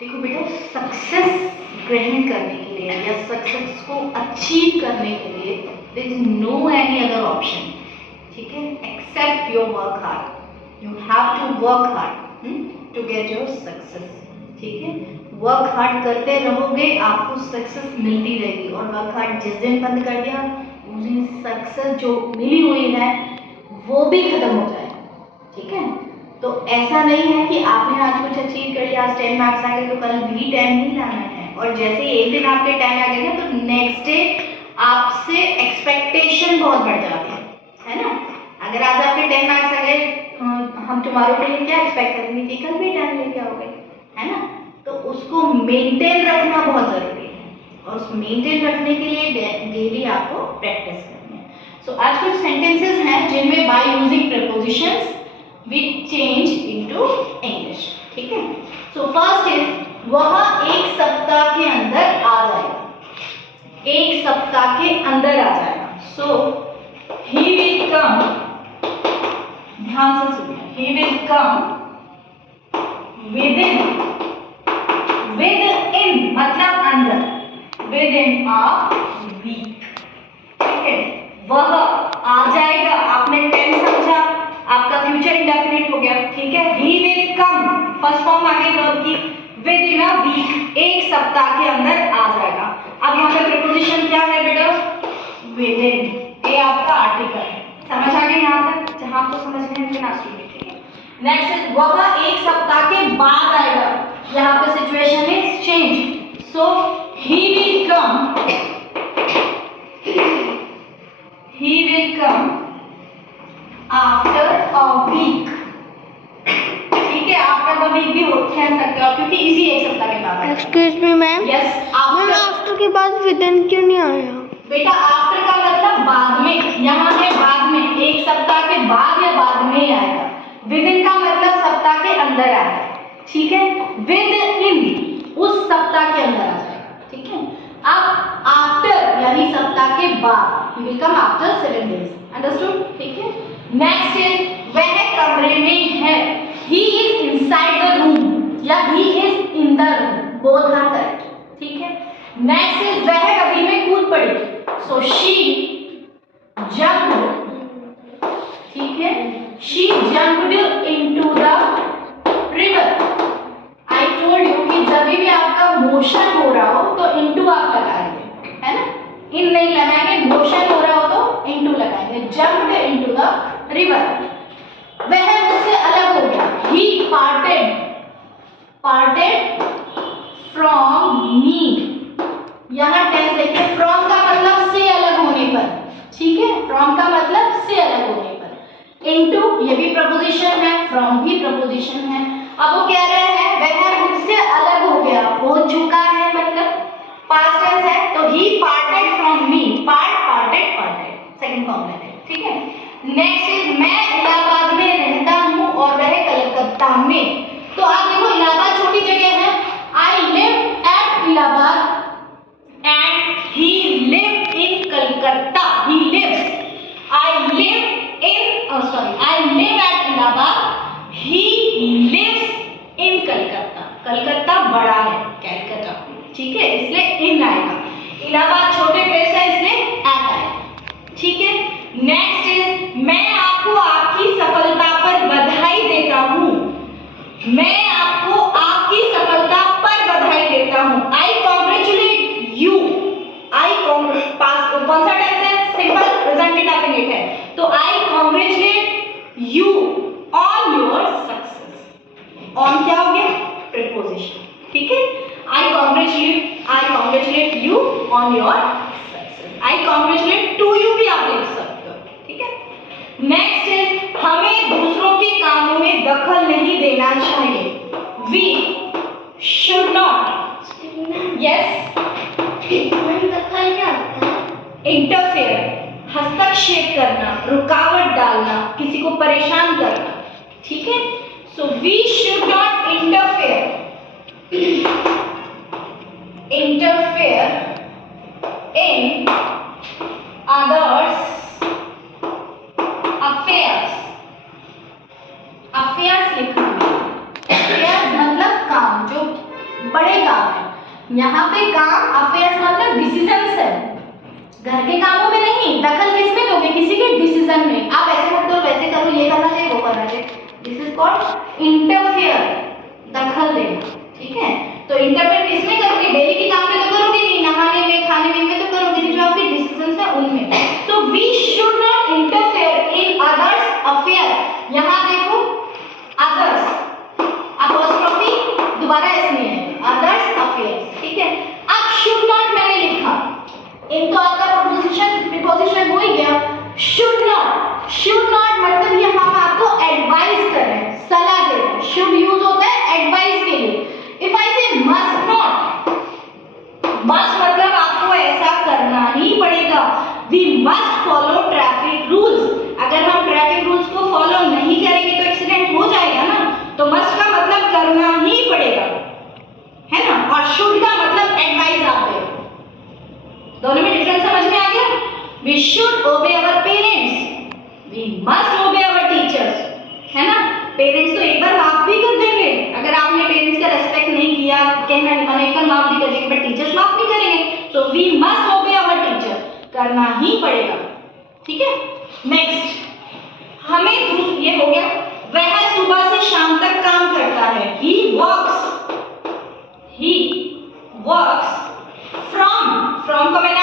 देखो बेटा, सक्सेस ग्रहण करने के लिए या सक्सेस को अचीव करने के लिए there is no any other option, ठीक है, except your work hard. You have to work hard to get your success. ठीक है, वर्क हार्ड करते रहोगे आपको सक्सेस मिलती रहेगी. और वर्क हार्ड जिस दिन बंद कर दिया उस दिन सक्सेस जो मिली हुई है वो भी खत्म हो जाएगी. ठीक है, तो ऐसा नहीं है कि आपने आज कुछ अचीव कर लिया, आज 10 मार्क्स आ गए तो कल भी 10 नहीं लाना है. और जैसे ही एक दिन आपके 10 आ गए ना तो नेक्स्ट डे आपसे एक्सपेक्टेशन बहुत बढ़ जाती है ना. अगर आज आपके 10 मार्क्स आ गए, हम टुमारो के लिए क्या एक्सपेक्ट करेंगे कि कल भी 10 लेके आओगे, है ना. तो उसको मेंटेन रखना बहुत जरूरी है और उस मेंटेन रखने के लिए डेली आपको प्रैक्टिस करनी है. सो आज कुछ सेंटेंसेस हैं जिनमें by using prepositions we change into English. ठीक है, so first is वह एक सप्ताह के अंदर आ जाएगा. एक सप्ताह के अंदर आ जाएगा. so he will come, ध्यान से सुनिए, he will come within मतलब अंदर, within a week. ठीक है, वह आ जाएगा. आपने 10 समझा, आपका फ्यूचर इंडेफिनिट हो गया. ठीक है, he will come first form आ गई वर्ब की, within a week एक सप्ताह के अंदर आ जाएगा. अब यहाँ पे प्रीपोजिशन क्या है बेटा? within. ये आपका आर्टिकल है. समझ आ गया यहाँ तक? जहाँ आपको समझ में है ना स्टूडेंट. ठीक है, नेक्स्ट इज वह एक सप्ताह के बाद आएगा. यहाँ पे situation is change. So he will come after a week. ठीक है, आफ्टर द वीक भी कह सकते हो क्योंकि इसी एक सप्ताह के बाद. Excuse me ma'am. Yes, after के बाद विदिन क्यों नहीं आया? बेटा आफ्टर का मतलब बाद में, यहाँ है बाद में, एक सप्ताह के बाद या बाद में ही आएगा. विदिन का मतलब सप्ताह के अंदर आएगा. ठीक है, विद इन उस सप्ताह के अंदर आ जाएगा. ठीक है, अब आफ्टर यानी सप्ताह के बाद, he will come after 7 days. Understood? ठीक है, नेक्स्ट इज वह कमरे में है. he is inside the room या he is in the room, both are correct. ठीक है, नेक्स्ट इज वह नदी में कूद पड़ी. so she jumped. ठीक है, she jumped into the river. I told you कि जब भी आपका मोशन हो रहा हो तो into आप लगाएंगे, है ना. इन नहीं लगाएंगे, मोशन हो रहा हो तो into लगाएंगे. jumped into the river. वह मुझसे अलग हो गया. he parted from me. यहाँ टेंस देखिए, from का मतलब से अलग होने पर. ठीक है, from का मतलब से अलग होने पर. into ये भी प्रपोजिशन है, from भी प्रपोजिशन है. अब वो कह रहे हैं वह मुझसे अलग हो गया, हो चुका है, मतलब पास्ट टेंस है. तो he parted from me. parted second form है. ठीक है, नेक्स्ट इज मैं इलाहाबाद में रहता हूँ और वह कलकत्ता में. तो आप देखो इलाहाबाद छोटी जगह है. I live at Allahabad and he live in Calcutta. he lives. I live at Allahabad. he lives in Calcutta. Calcutta बड़ा है, कैलकाटा. ठीक है, इसलिए इन आएगा. इलाहाबाद छोटे प्लेस है इसलिए एट आएगा. ठीक है, नेक्स्ट इज मैं आपको आपकी सफलता पर बधाई देता हूँ. मैं आपको आपकी सफलता पर बधाई देता हूँ. I congratulate you. पास्ट कौन सा टेंस है? सिंपल प्रेजेंट इंडेफिनिट है. तो I congratulate you on your success. on क्या हो गया? प्रीपोजिशन. ठीक है, I congratulate you on your success. I congratulate to you भी आप लिख सकते हो. ठीक है, नेक्स्ट इज हमें दूसरों के कामों में दखल नहीं देना चाहिए. We should not. yes, दखल क्या होता है? interfere, हस्तक्षेप करना, रुकावट डालना, किसी को परेशान करना. ठीक है, so we should not interfere in others affairs लिखना. affairs मतलब काम, जो बड़े काम है। यहाँ पे काम अफेयर्स मतलब डिसीजंस है, घर के कामों में नहीं। दखल किसमें दोगे? किसी के डिसीजन में। आप ऐसे मत करो, वैसे करो, ये करना चाहिए, वो करना चाहिए। दिस इज कॉल्ड इंटरफेयर, दखल देना, ठीक है। तो इंटरफेयर किसमें करोगे? डेली के काम में तो करोगे नहीं, नहाने में, खाने में तो करोगे नहीं, जो आपके डिसीजंस है उनमें। तो we should not interfere in others affair. यहाँ देखो अदर्स, अपोस्ट्रोफी दोबारा इसमें है, अदर्स अफेयर्स, ठीक है। अब शुड नॉट मैंने लिखा, एक तो आपका प्रीपोजिशन हो ही गया। शुड नॉट मतलब ये हम आपको एडवाइस कर रहे हैं, सलाह दे रहे हैं। शुड यूज होता है एडवाइस के लिए। इफ आई से मस्ट नॉट, मस्ट मतलब आपको ऐसा करना ही पड़ेगा। We must follow traffic rules. अगर हम ट्रैफिक रूल्स को फॉलो नहीं करेंगे तो एक्सीडेंट हो जाएगा ना। तो मस्ट का मतलब करना ही पड़ेगा, है ना। और शुड का मतलब एडवाइस आप दे। दोनों में डिफरेंस समझ में आ गया? वी शुड ओबे अवर पेरेंट्स, वी मस्ट ओबे अवर टीचर्स, है ना। पेरेंट्स तो एक बार माफ भी कर देंगे, अगर आपने पेरेंट्स का रेस्पेक्ट नहीं किया, कहना अनेक बार माफ भी कर देंगे, बट टीचर्स माफ नहीं करेंगे। सो वी मस्ट ओबे अवर टीचर्स, करना ही पड़ेगा, ठीक है। नेक्स्ट हमें ये हो गया, वह सुबह से शाम तक काम करता है। ही वर्क्स फ्रॉम को मैं